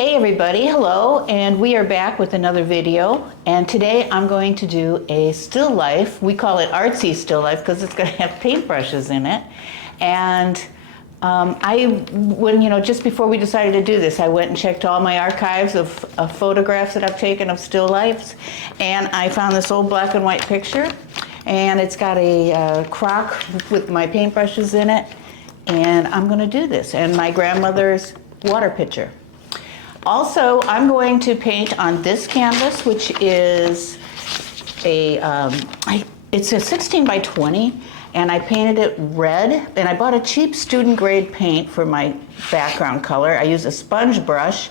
Hey everybody, hello, and we are back with another video, and today I'm going to do a still life. We call it Artsy still life because it's going to have paintbrushes in it. And just before we decided to do this, I went and checked all my archives of photographs that I've taken of still lifes, and I found this old black and white picture, and it's got a crock with my paintbrushes in it, and I'm going to do this, and my grandmother's water pitcher. Also, I'm going to paint on this canvas, which is it's a 16 by 20, and I painted it red, and I bought a cheap student grade paint for my background color. I use a sponge brush,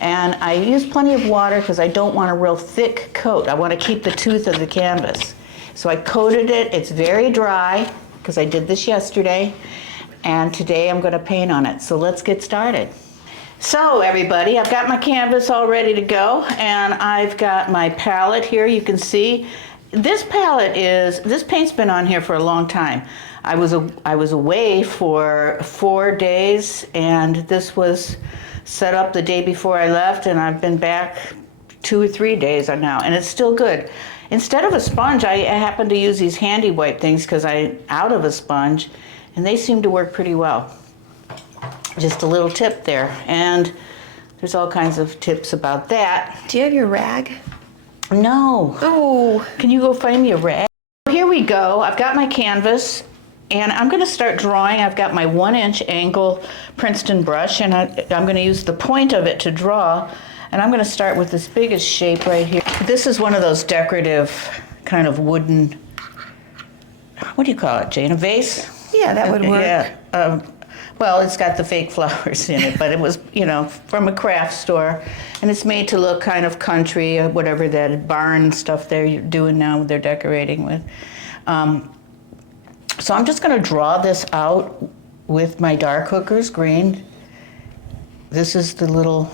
and I use plenty of water because I don't want a real thick coat. I want to keep the tooth of the canvas. So I coated it. It's very dry because I did this yesterday, and today I'm going to paint on it. So let's get started. So everybody, I've got my canvas all ready to go, and I've got my palette here. You can see this paint's been on here for a long time. I was away for 4 days, and this was set up the day before I left, and I've been back 2 or 3 days now, and it's still good. Instead of a sponge, I happen to use these handy wipe things because I'm out of a sponge, and they seem to work pretty well. Just a little tip there, and there's all kinds of tips about that. Do you have your rag? No. Oh. Can you go find me a rag? Here we go. I've got my canvas, and I'm going to start drawing. I've got my 1-inch angle Princeton brush, and I'm going to use the point of it to draw, and I'm going to start with this biggest shape right here. This is one of those decorative kind of wooden, what do you call it, Jane? A vase? Yeah, that would work. Yeah. Well, it's got the fake flowers in it, but it was, from a craft store. And it's made to look kind of country, or whatever that barn stuff they're doing now, they're decorating with. So I'm just going to draw this out with my dark hookers green. This is the little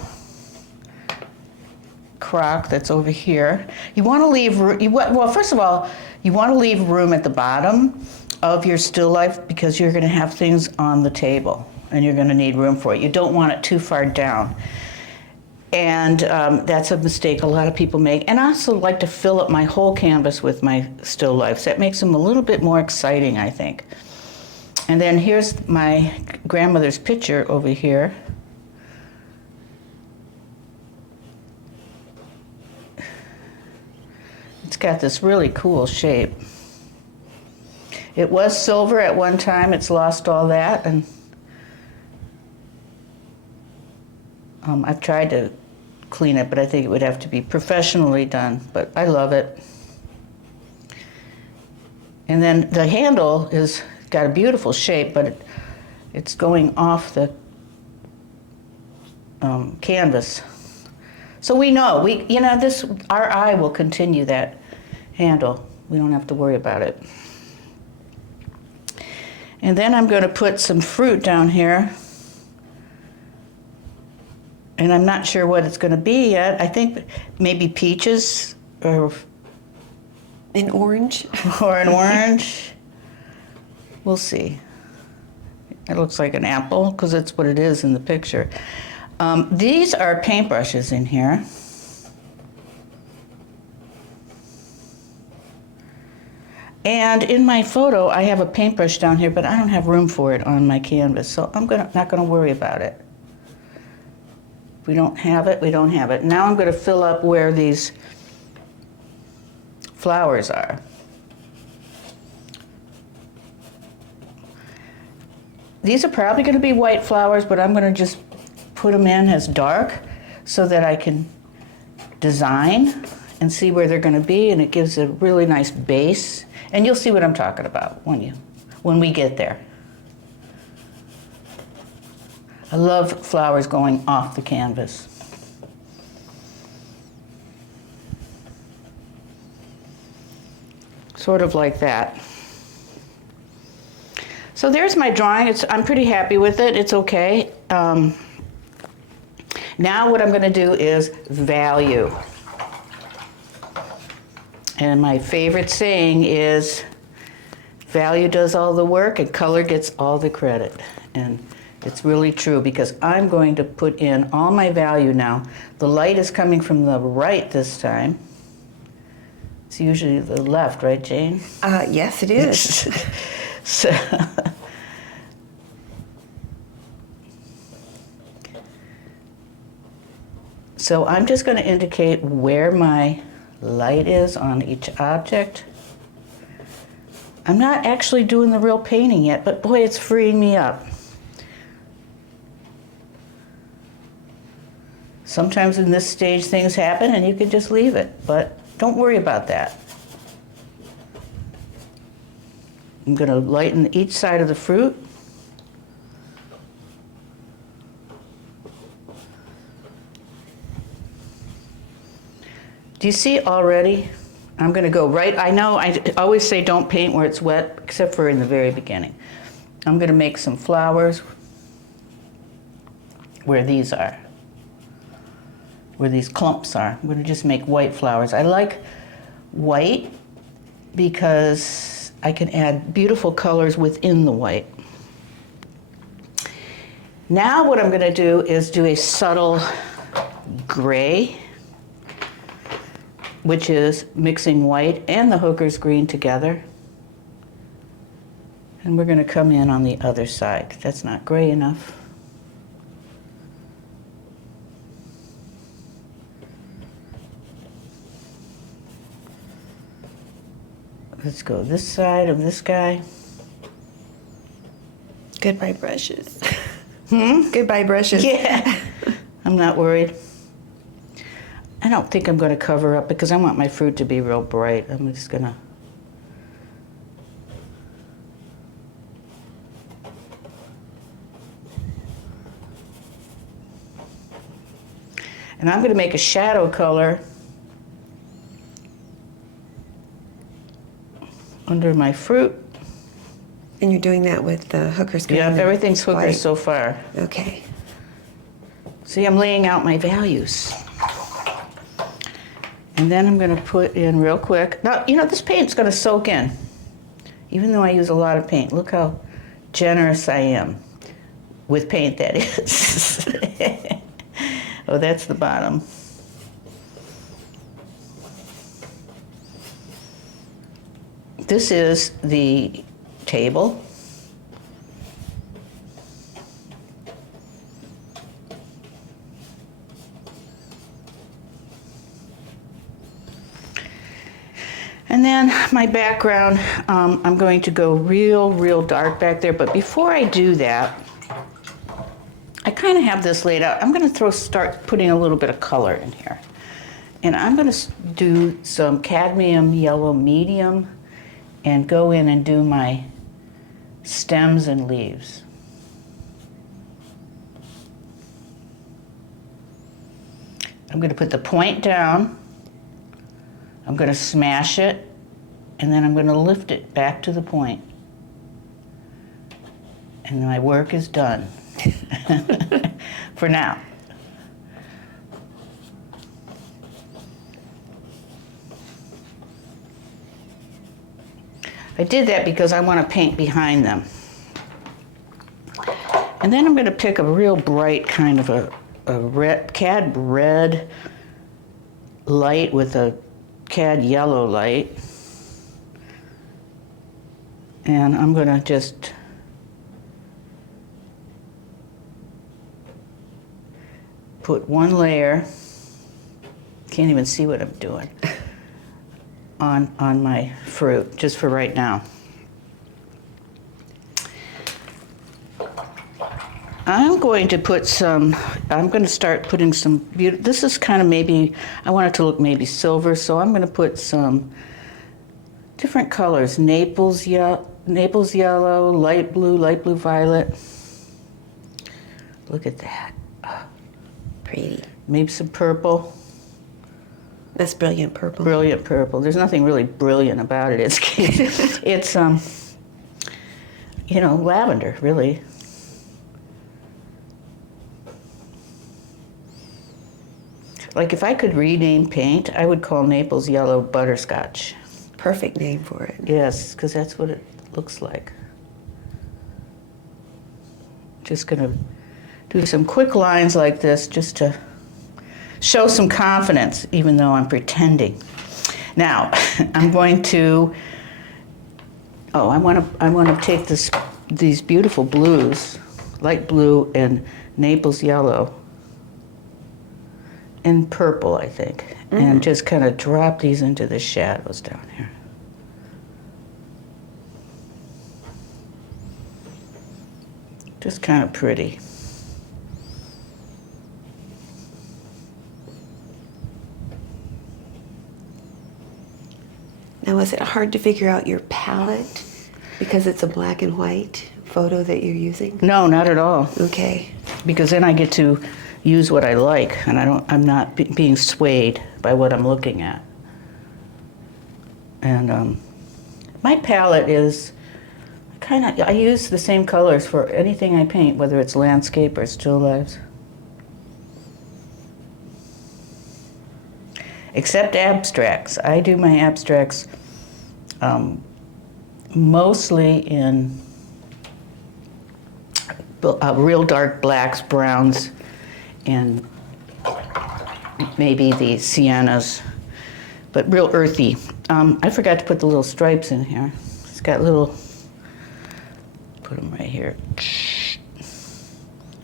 crock that's over here. You want to leave, well, first of all, you want to leave room at the bottom of your still life because you're going to have things on the table and you're going to need room for it. You don't want it too far down. And that's a mistake a lot of people make. And I also like to fill up my whole canvas with my still lifes. That makes them a little bit more exciting, I think. And then here's my grandmother's picture over here. It's got this really cool shape. It was silver at one time. It's lost all that, and I've tried to clean it, but I think it would have to be professionally done, but I love it. And then the handle is got a beautiful shape, but it's going off the canvas. So we know, our eye will continue that handle. We don't have to worry about it. And then I'm going to put some fruit down here. And I'm not sure what it's going to be yet. I think maybe peaches or an orange. Or an orange. We'll see. It looks like an apple because that's what it is in the picture. These are paintbrushes in here. And in my photo, I have a paintbrush down here, but I don't have room for it on my canvas, so I'm not going to worry about it. If we don't have it, we don't have it. Now I'm going to fill up where these flowers are. These are probably going to be white flowers, but I'm going to just put them in as dark so that I can design and see where they're going to be, and it gives a really nice base. And you'll see what I'm talking about when we get there. I love flowers going off the canvas. Sort of like that. So there's my drawing. I'm pretty happy with it. It's okay. Now what I'm going to do is value. And my favorite saying is, value does all the work and color gets all the credit. And It's really true because I'm going to put in all my value now. The light is coming from the right this time. It's usually the left, right, Jane? Yes, it is. So I'm just going to indicate where my light is on each object. I'm not actually doing the real painting yet, but boy, it's freeing me up. Sometimes in this stage things happen and you can just leave it, but don't worry about that. I'm going to lighten each side of the fruit. Do you see already? I'm going to go right. I know I always say don't paint where it's wet, except for in the very beginning. I'm going to make some flowers where these are, where these clumps are. I'm going to just make white flowers. I like white because I can add beautiful colors within the white. Now what I'm going to do is do a subtle gray, which is mixing white and the hooker's green together. And we're going to come in on the other side. That's not gray enough. Let's go this side of this guy. Goodbye brushes. Goodbye brushes. Yeah, I'm not worried. I don't think I'm going to cover up because I want my fruit to be real bright. I'm just going to... And I'm going to make a shadow color under my fruit. And you're doing that with the hooker's green? Yeah, everything's hooker white. so far. Okay. See, I'm laying out my values. And then I'm going to put in real quick. Now, you know, this paint's going to soak in, even though I use a lot of paint. Look how generous I am with paint, that is. Oh, that's the bottom. This is the table. And then my background, I'm going to go real dark back there. But before I do that, I kind of have this laid out. I'm going to start putting a little bit of color in here. And I'm going to do some cadmium yellow medium and go in and do my stems and leaves. I'm going to put the point down. I'm going to smash it, and then I'm going to lift it back to the point. And my work is done. For now. I did that because I want to paint behind them. And then I'm going to pick a real bright kind of a cad red light with a cad yellow light. And I'm going to just put one layer, can't even see what I'm doing, on my fruit, just for right now. I'm going to start putting some beauty. This is kind of maybe, I want it to look maybe silver, so I'm going to put some different colors. Naples yellow, light blue violet. Look at that. Pretty. Maybe some purple. That's brilliant purple. Brilliant purple. There's nothing really brilliant about it. It's you know, lavender, really. Like if I could rename paint, I would call Naples yellow butterscotch. Perfect name for it. Yes, because that's what it looks like. Just gonna do some quick lines like this just to show some confidence, even though I'm pretending. Now, I'm going to, I want to take these beautiful blues, light blue and Naples yellow, and purple, I think, and just kind of drop these into the shadows down here. Just kind of pretty. Now, is it hard to figure out your palette because it's a black and white photo that you're using? No, not at all. Okay. Because then I get to use what I like, and I'm not being swayed by what I'm looking at. And my palette is I use the same colors for anything I paint, whether it's landscape or still lifes. Except abstracts. I do my abstracts mostly in real dark blacks, browns, and maybe the siennas, but real earthy. I forgot to put the little stripes in here. It's got little, put them right here.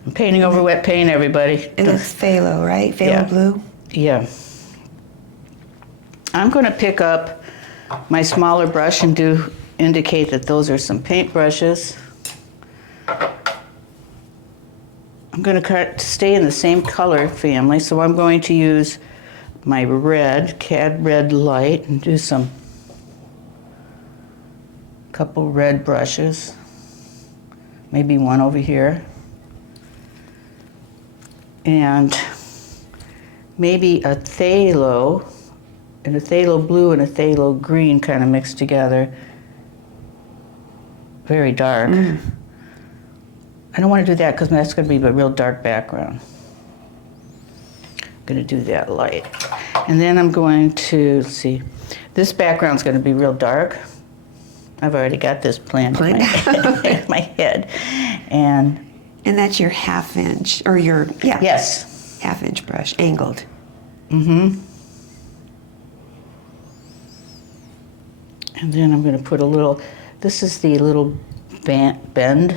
I'm painting over wet paint, everybody. And it's phthalo, right? Phthalo blue? Yeah. I'm going to pick up my smaller brush and indicate that those are some paint brushes. I'm going to stay in the same color family, so I'm going to use my red, Cad Red Light, and do couple red brushes. Maybe one over here. And maybe a phthalo, and a phthalo blue and a phthalo green kind of mixed together. Very dark. I don't want to do that because that's going to be a real dark background. I'm going to do that light. And then I'm going to, let's see, this background's going to be real dark. I've already got this planned in my head. And that's your 1/2 inch, or your, yes, 1/2 inch brush, angled. And then I'm going to put a little, this is the little band.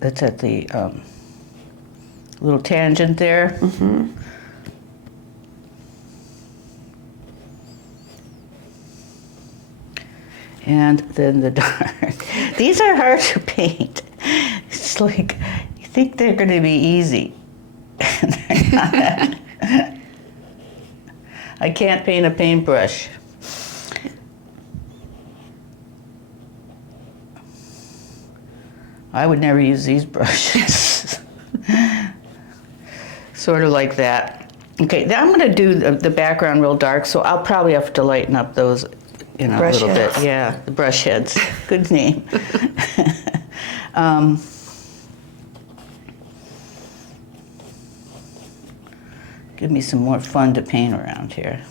That's at the little tangent there. And then the dark. These are hard to paint. It's like, you think they're going to be easy. And they're not. I can't paint a paintbrush. I would never use these brushes. Sort of like that. Okay, now I'm going to do the background real dark, so I'll probably have to lighten up those, a little bit. Yeah, the brush heads. Good name. Give me some more fun to paint around here.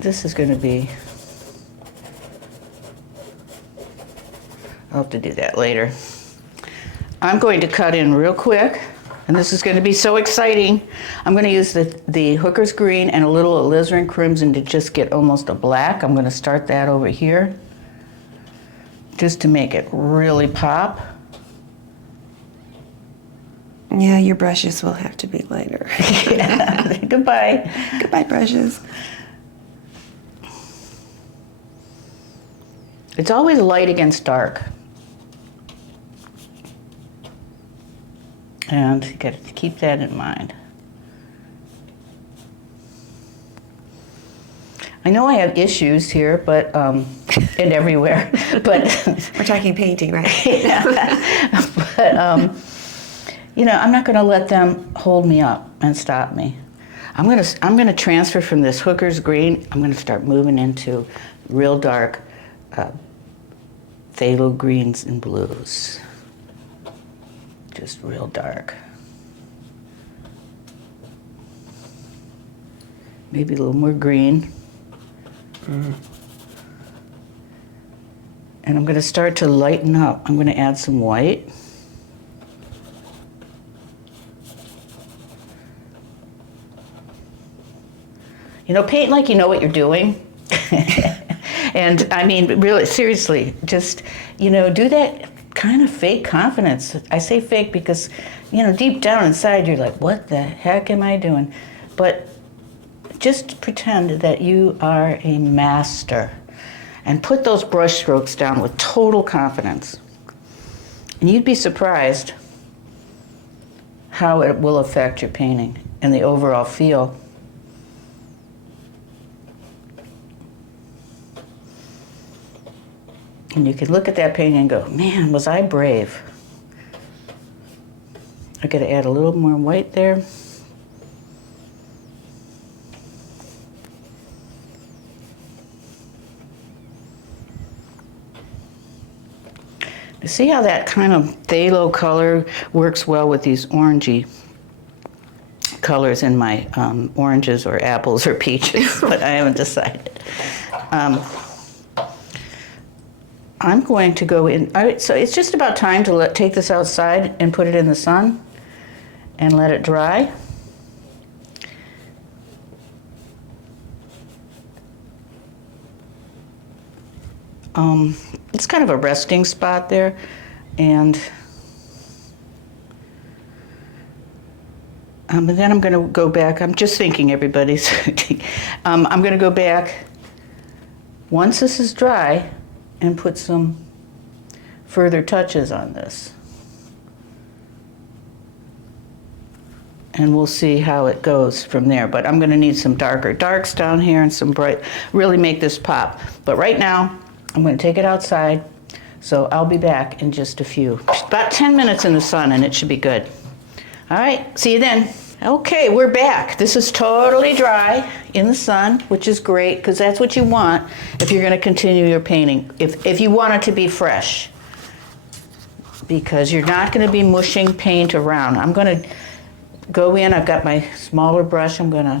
This is going to be, I'll have to do that later. I'm going to cut in real quick, and this is going to be so exciting. I'm going to use the Hooker's Green and a little alizarin crimson to just get almost a black. I'm going to start that over here, just to make it really pop. Yeah, your brushes will have to be lighter. Yeah. Goodbye. Goodbye, brushes. It's always light against dark. And you got to keep that in mind. I know I have issues here, but and everywhere, but we're talking painting, right? Yeah. But I'm not going to let them hold me up and stop me. I'm going to transfer from this Hooker's Green. I'm going to start moving into real dark phthalo greens and blues. Just real dark. Maybe a little more green. And I'm going to start to lighten up. I'm going to add some white. You know, paint like you know what you're doing. And I mean, really, seriously, just, you know, do that kind of fake confidence. I say fake because, you know, deep down inside you're like, what the heck am I doing? But just pretend that you are a master and put those brush strokes down with total confidence. And you'd be surprised how it will affect your painting and the overall feel. And you can look at that painting and go, man, was I brave. I gotta add a little more white there. You see how that kind of phthalo color works well with these orangey colors in my oranges or apples or peaches, but I haven't decided. I'm going to go in, so it's just about time to take this outside and put it in the sun and let it dry. It's kind of a resting spot there, and then I'm going to go back. I'm just thinking, everybody's. I'm going to go back once this is dry and put some further touches on this. And we'll see how it goes from there. But I'm going to need some darker darks down here and some bright, really make this pop. But right now, I'm going to take it outside, so I'll be back in just a few. About 10 minutes in the sun and it should be good. All right, see you then. Okay, we're back. This is totally dry in the sun, which is great because that's what you want if you're going to continue your painting, if you want it to be fresh, because you're not going to be mushing paint around. I'm going to go in, I've got my smaller brush, I'm going to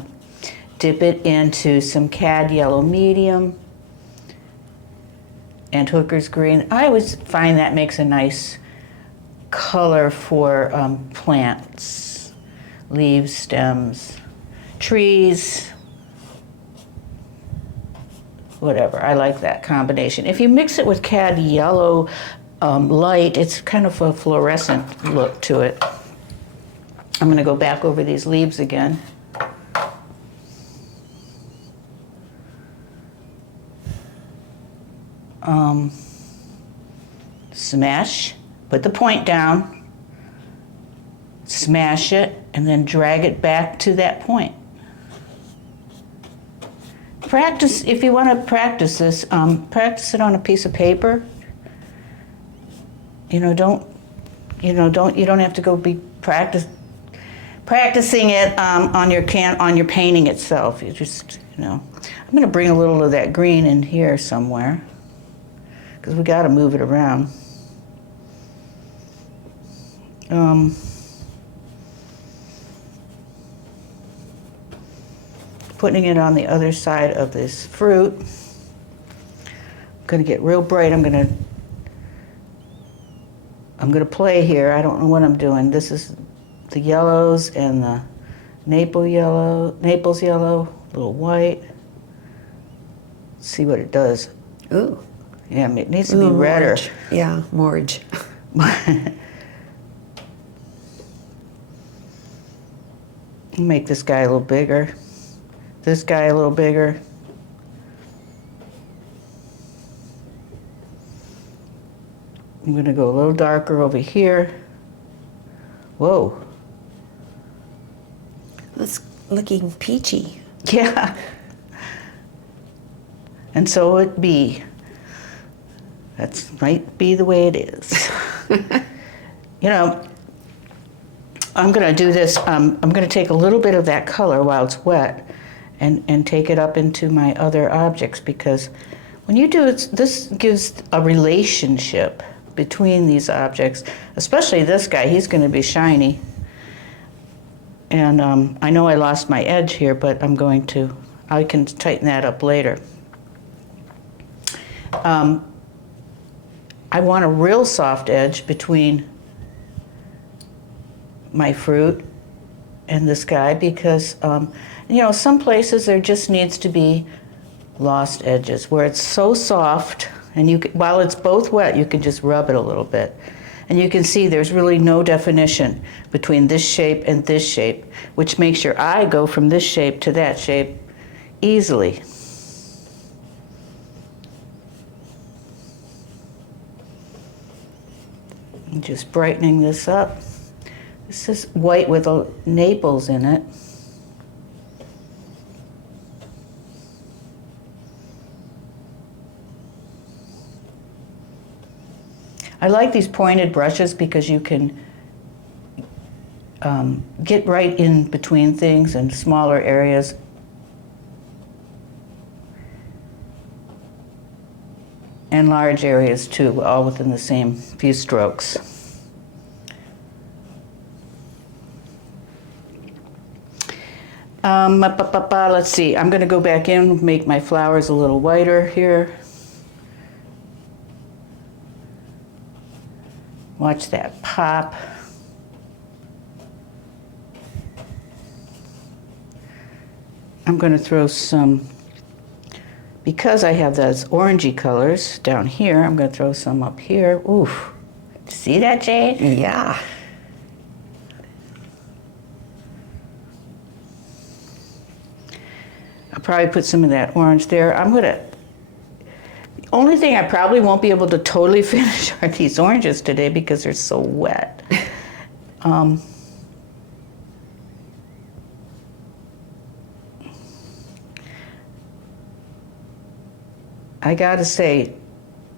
dip it into some cad yellow medium and hooker's green. I always find that makes a nice color for plants, leaves, stems, trees, whatever. I like that combination. If you mix it with cad yellow light, it's kind of a fluorescent look to it. I'm going to go back over these leaves again. Smash, put the point down, smash it, and then drag it back to that point. Practice, if you want to practice this, practice it on a piece of paper. You don't have to go be practicing it on your painting itself. You just, I'm going to bring a little of that green in here somewhere, because we got to move it around. Putting it on the other side of this fruit. I'm going to get real bright. I'm going to play here. I don't know what I'm doing. This is the yellows and the Naples yellow, a little white. Let's see what it does. Ooh. Yeah, it needs to be redder. Orange. Yeah, orange. Make this guy a little bigger. This guy a little bigger. I'm going to go a little darker over here. Whoa. That's looking peachy. Yeah. And so it be. That might be the way it is. I'm going to do this. I'm going to take a little bit of that color while it's wet and take it up into my other objects, because when you do it, this gives a relationship between these objects, especially this guy. He's going to be shiny. And I know I lost my edge here, but I'm going to I can tighten that up later. I want a real soft edge between my fruit and the sky because, you know, some places there just needs to be lost edges where it's so soft, and you can, while it's both wet, you can just rub it a little bit. And you can see there's really no definition between this shape and this shape, which makes your eye go from this shape to that shape easily. And just brightening this up. This is white with Naples in it. I like these pointed brushes because you can get right in between things and smaller areas. And large areas too, all within the same few strokes. Let's see, I'm gonna go back in, make my flowers a little whiter here. Watch that pop. I'm going to throw some, because I have those orangey colors down here, I'm going to throw some up here. Oof. See that, Jade? Yeah. I'll probably put some of that orange there. I'm going to, the only thing I probably won't be able to totally finish are these oranges today because they're so wet. I gotta say,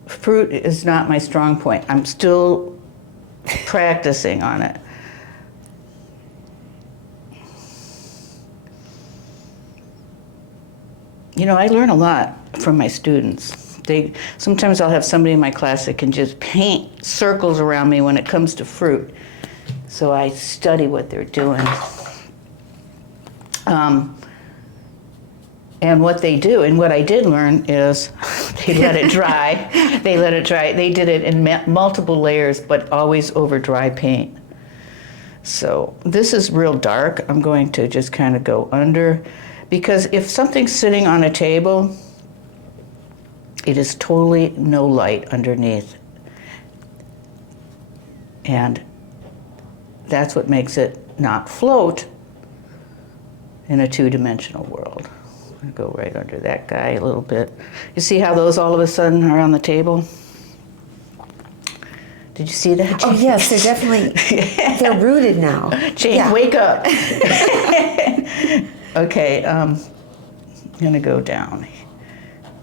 fruit is not my strong point. I'm still practicing on it. You know, I learn a lot from my students. Sometimes I'll have somebody in my class that can just paint circles around me when it comes to fruit. So I study what they're doing. And what they do, and what I did learn is they let it dry. They let it dry. They did it in multiple layers, but always over dry paint. So this is real dark. I'm going to just kind of go under, because if something's sitting on a table, it is totally no light underneath. And that's what makes it not float in a two-dimensional world. I'm gonna go right under that guy a little bit. You see how those all of a sudden are on the table? Did you see that? Oh yes, they're definitely, they're rooted now. Jane, Yeah. wake up. Okay, I'm gonna go down.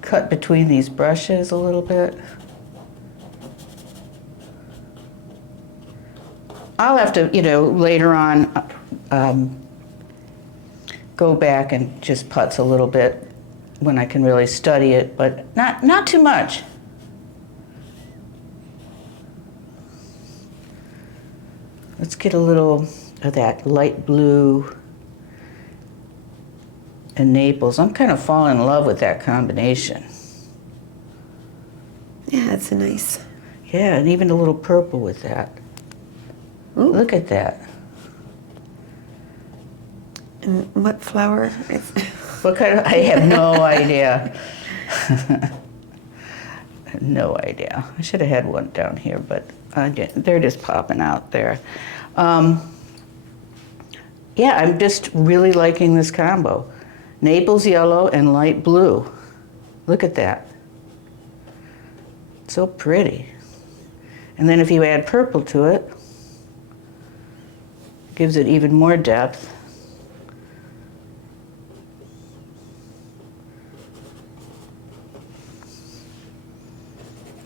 Cut between these brushes a little bit. I'll have to, you know, later on go back and just putz a little bit when I can really study it, but not too much. Let's get a little of that light blue and Naples. I'm kind of falling in love with that combination. Yeah, it's a nice. Yeah, and even a little purple with that. Ooh. Look at that. And what flower is? What kind of, I have no idea. No idea. I should have had one down here, but they're just popping out there. Yeah, I'm just really liking this combo. Naples yellow and light blue. Look at that. So pretty. And then if you add purple to it, gives it even more depth.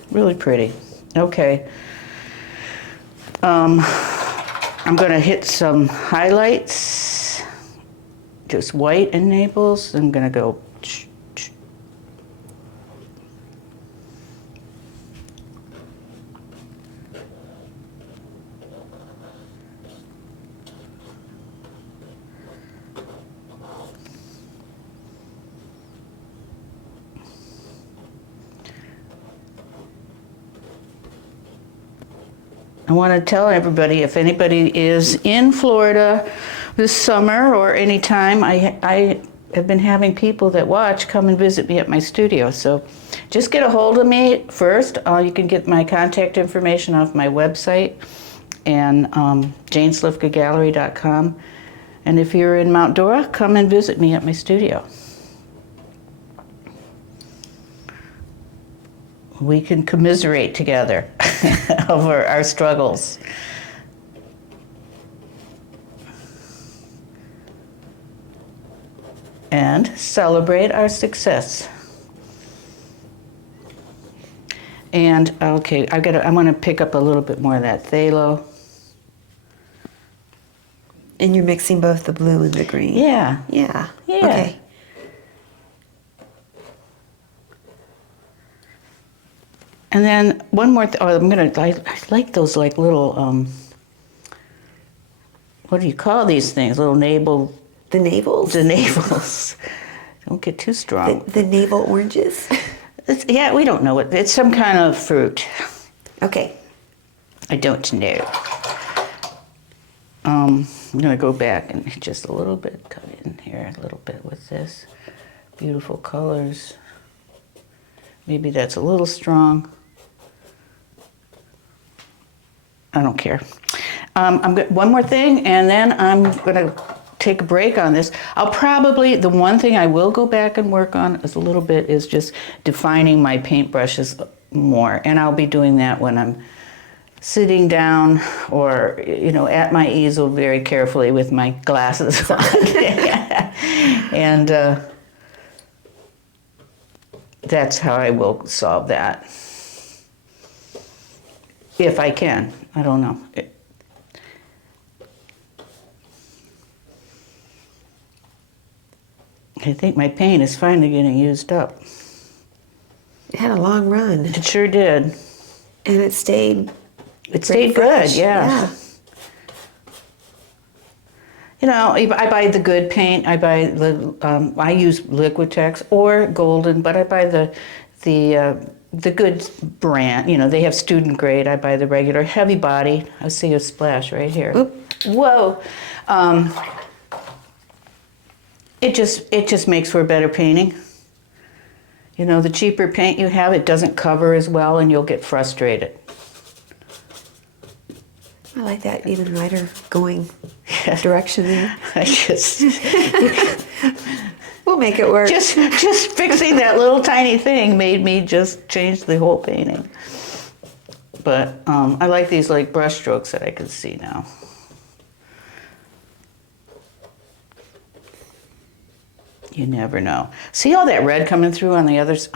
Really pretty. Okay. I'm going to hit some highlights, just white and Naples. I'm going to go. I want to tell everybody, if anybody is in Florida this summer or anytime, I have been having people that watch come and visit me at my studio. So just get a hold of me first. You can get my contact information off my website and janeslivkagallery.com. And if you're in Mount Dora, come and visit me at my studio. We can commiserate together over our struggles. And celebrate our success. And okay, I'm gonna pick up a little bit more of that phthalo. And you're mixing both the blue and the green. Yeah. Yeah. Yeah. Okay. And then one more thing. I like those like little, what do you call these things? Little navel. The navels? The navels. Don't get too strong. The navel oranges? Yeah, we don't know it. It's some kind of fruit. Okay. I don't know. I'm going to go back and just a little bit, cut in here a little bit with this. Beautiful colors. Maybe that's a little strong. I don't care. One more thing, and then I'm going to take a break on this. The one thing I will go back and work on is a little bit is just defining my paintbrushes more. And I'll be doing that when I'm sitting down or, at my easel very carefully with my glasses on. And that's how I will solve that. If I can. I don't know. I think my paint is finally getting used up. It had a long run. It sure did. And it stayed. It stayed good, yeah. I buy the good paint. I use Liquitex or Golden, but I buy the good brand. They have student grade. I buy the regular heavy body. I see a splash right here. Oop. Whoa. It just makes for a better painting. The cheaper paint you have, it doesn't cover as well and you'll get frustrated. I like that even lighter going direction there. We'll make it work. Just fixing that little tiny thing made me just change the whole painting. But I like these like brush strokes that I can see now. You never know. See all that red coming through on the others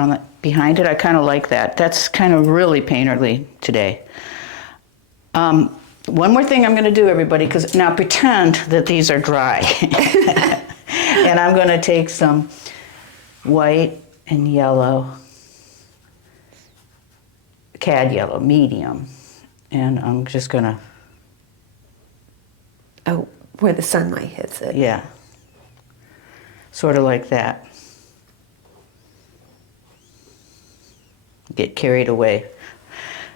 behind it? I kind of like that. That's kind of really painterly today. One more thing I'm going to do, everybody, because now pretend that these are dry. And I'm going to take some white and yellow, cad yellow, medium, and I'm just going to... Oh, where the sunlight hits it. Yeah. Sort of like that. Get carried away.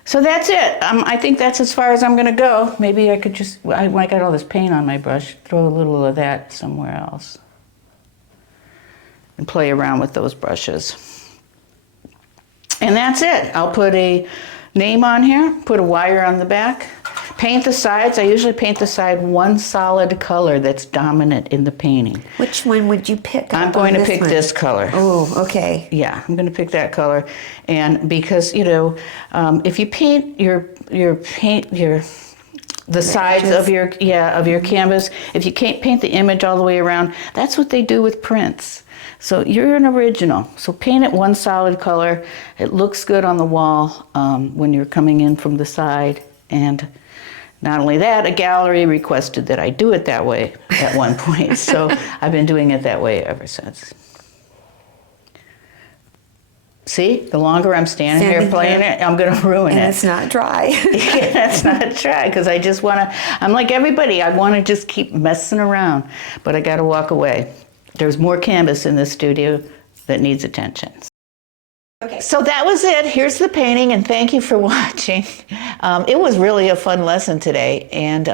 So that's it. I think that's as far as I'm going to go. Maybe I could I got all this paint on my brush, throw a little of that somewhere else. And play around with those brushes. And that's it. I'll put a name on here, put a wire on the back. Paint the sides. I usually paint the side one solid color that's dominant in the painting. Which one would you pick? I'm going to pick this color. Oh, okay. Yeah, I'm going to pick that color, and because if you paint the sides of your canvas, if you can't paint the image all the way around, that's what they do with prints. So you're an original. So paint it one solid color. It looks good on the wall when you're coming in from the side. And not only that, a gallery requested that I do it that way at one point. So I've been doing it that way ever since. See, the longer I'm standing here playing it, I'm going to ruin it. And it's not dry. Yeah, it's not dry because I just want to, I'm like everybody, I want to just keep messing around, but I got to walk away. There's more canvas in this studio that needs attention. Okay. So that was it. Here's the painting, and thank you for watching. It was really a fun lesson today. And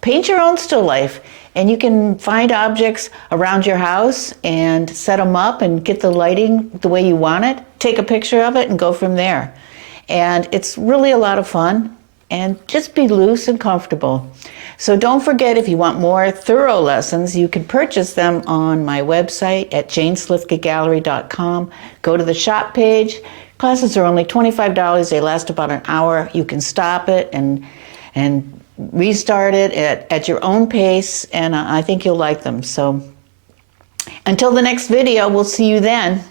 paint your own still life. And you can find objects around your house and set them up and get the lighting the way you want it. Take a picture of it and go from there. And it's really a lot of fun. And just be loose and comfortable. So don't forget, if you want more thorough lessons, you can purchase them on my website at janeslivkagallery.com. Go to the shop page. Classes are only $25. They last about an hour. You can stop it and restart it at your own pace, and I think you'll like them. So until the next video, we'll see you then.